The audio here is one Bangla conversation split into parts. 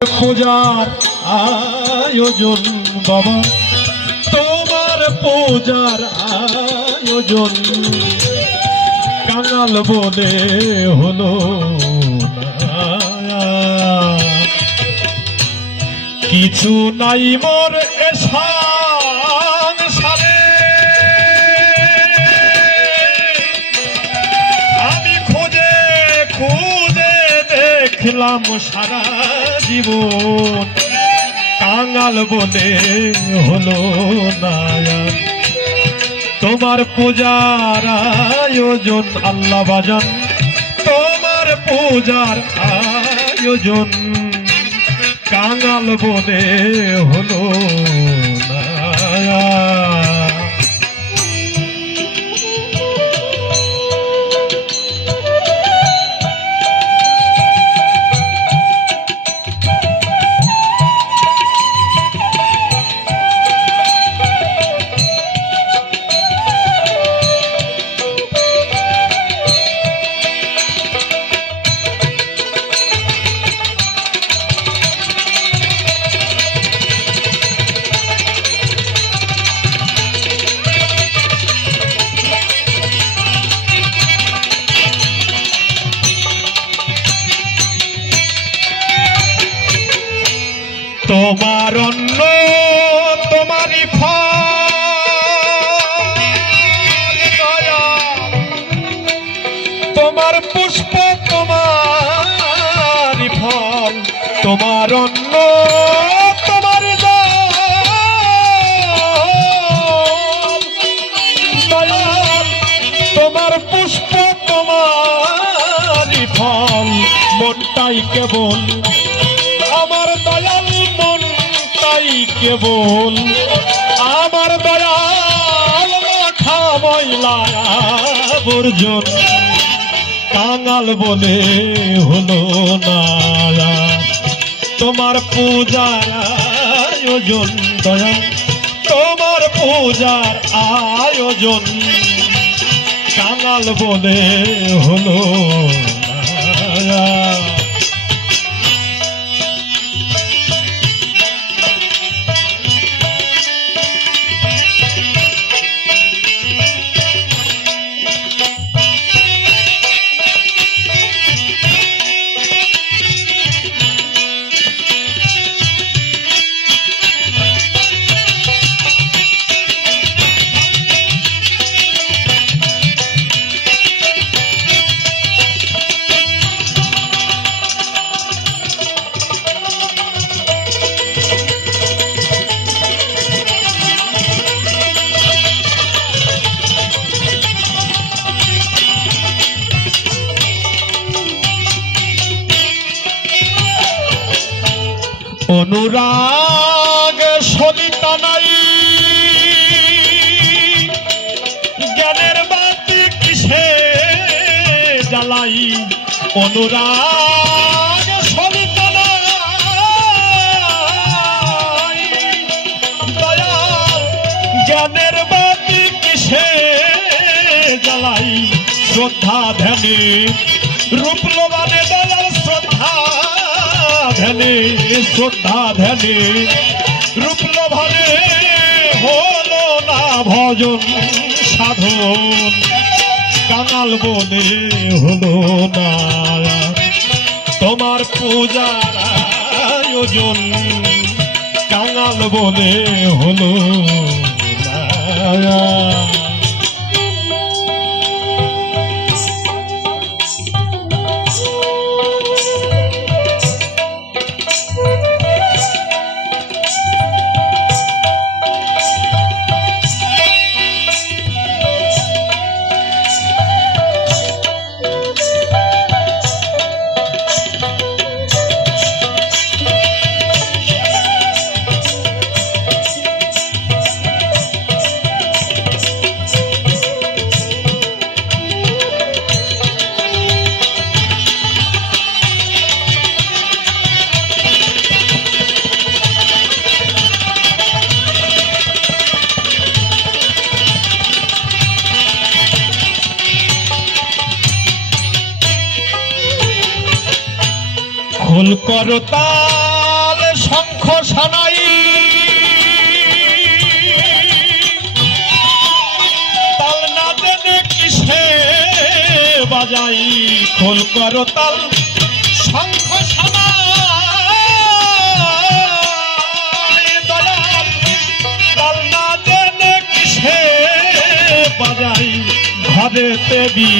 পূজার আয়োজন বাবা, তোমার পূজার আয়োজন কাঙাল বলে হলো না। কিছু নাই মোর এ সংসারে, আমি খুঁজে খুঁজে দেখলাম সারা জীবন, কাঙাল বলে হলো না। তোমার পূজার আয়োজন আল্লাহ বাজান, তোমার পূজার আয়োজন কাঙাল বলে হলো না। তোমার অন্ন তোমারই ফল দয়া, তোমার পুষ্প তোমারই ফল, তোমার অন্ন তোমার দয়াল, তোমার পুষ্প তোমারই ফল, মনটাই কেবল আমার দয়াল, মনটাই কেবল আমার দয়াল, মাথা ময়লা বর্জন কাঙাল বলে হলো না। তোমার পূজার আয়োজন দয়াল, তোমার পূজার আয়োজন কাঙাল বলে হলো না। অনুরাগ সলিতা নাই, জ্ঞানের বাতি কিসে জ্বালাই, অনুরাগ সলিতা নাই দয়াল, জ্ঞানের বাতি কিসে জ্বালাই, শ্রদ্ধা ধ্যানে রূপ লোবানে দয়াল, শ্রদ্ধা ধ্যানে শ্রদ্ধা ধ্যানে রূপ লোভানে হলো না ভজন সাধন, কাঙাল বলে হলো না। তোমার পূজার আয়োজন কাঙাল বলে হলো না। ভুল করতা সানাই তাল না জেনে কিসে বাজাই খোল করো তাল শঙ্খ সানাই দয়াল তাল না জেনে কিসে বাজাই ঘরে দেবী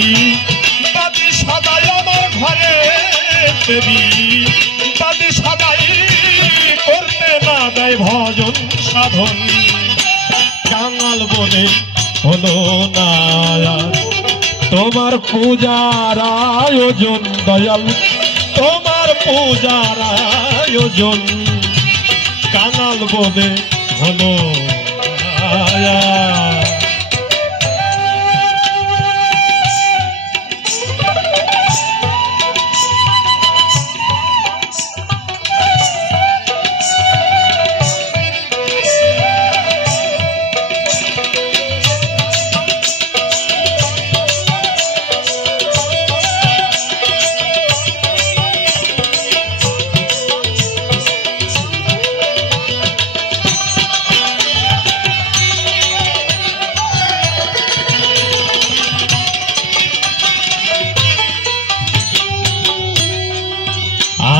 বাদি সদাই আমার ঘরে দেবী বাদি সদাই করতে না দেয় ভজন সাধন কাঙাল বলে হলো না তোমার পূজার আয়োজন দয়াল তোমার পূজার আয়োজন কাঙাল বলে হলো না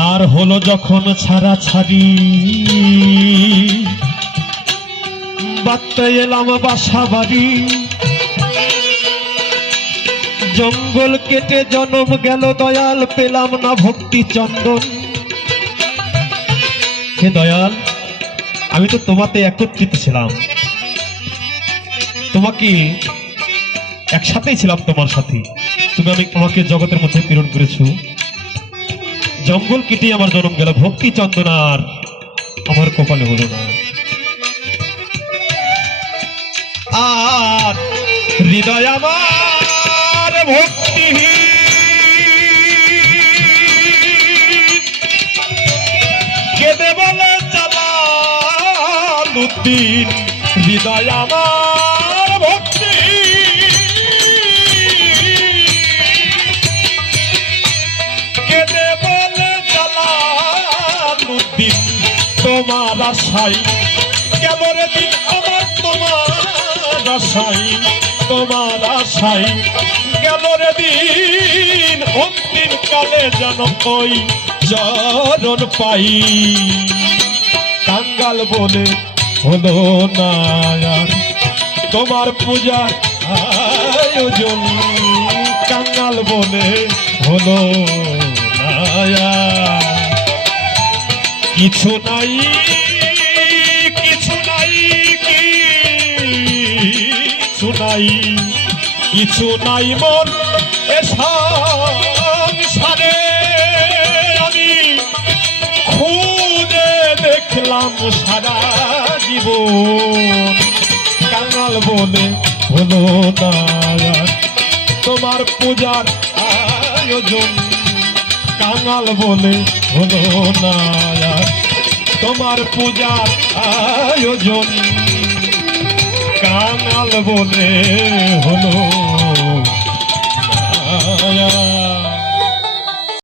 আর হলো যখন ছাড়া ছাড়ি বাড়তে এলাম বাসা বাড়ি জঙ্গল কেটে জন্ম গেল দয়াল পেলাম না ভক্তি চন্দন হে দয়াল আমি তো তোমাতে একত্রিত ছিলাম তোমাকে একসাথেই ছিলাম তোমার সাথে তুমি আমাকে জগতের মধ্যে প্রেরণ করেছো জঙ্গল কেটে আমার জন্ম গেল ভক্তি চন্দনার আমার কপালে হলো না আর হৃদয় আমার ভক্তি কেঁদে বলে জালালউদ্দিন হৃদয় আমার ভক্তি তোমার আশাই কেমন দিন আমার তোমার আশাই তোমার আশাই কেমন দিন অন্তিম কালে যেন ওই চরণ পাই কাঙ্গাল বলে হলো না তোমার পূজার আয়োজন কাঙ্গাল বলে হলো না কিছু নাই কিছু নাই কিছু নাই কিছু নাই মন এ সংসারে আমি খুঁজে দেখলাম সারা জীবন কাঙাল বলে হলো না তোমার পূজার আয়োজন কাঙাল বলে হলো না তোমার পূজার আয়োজন কাঙাল বলে হলো না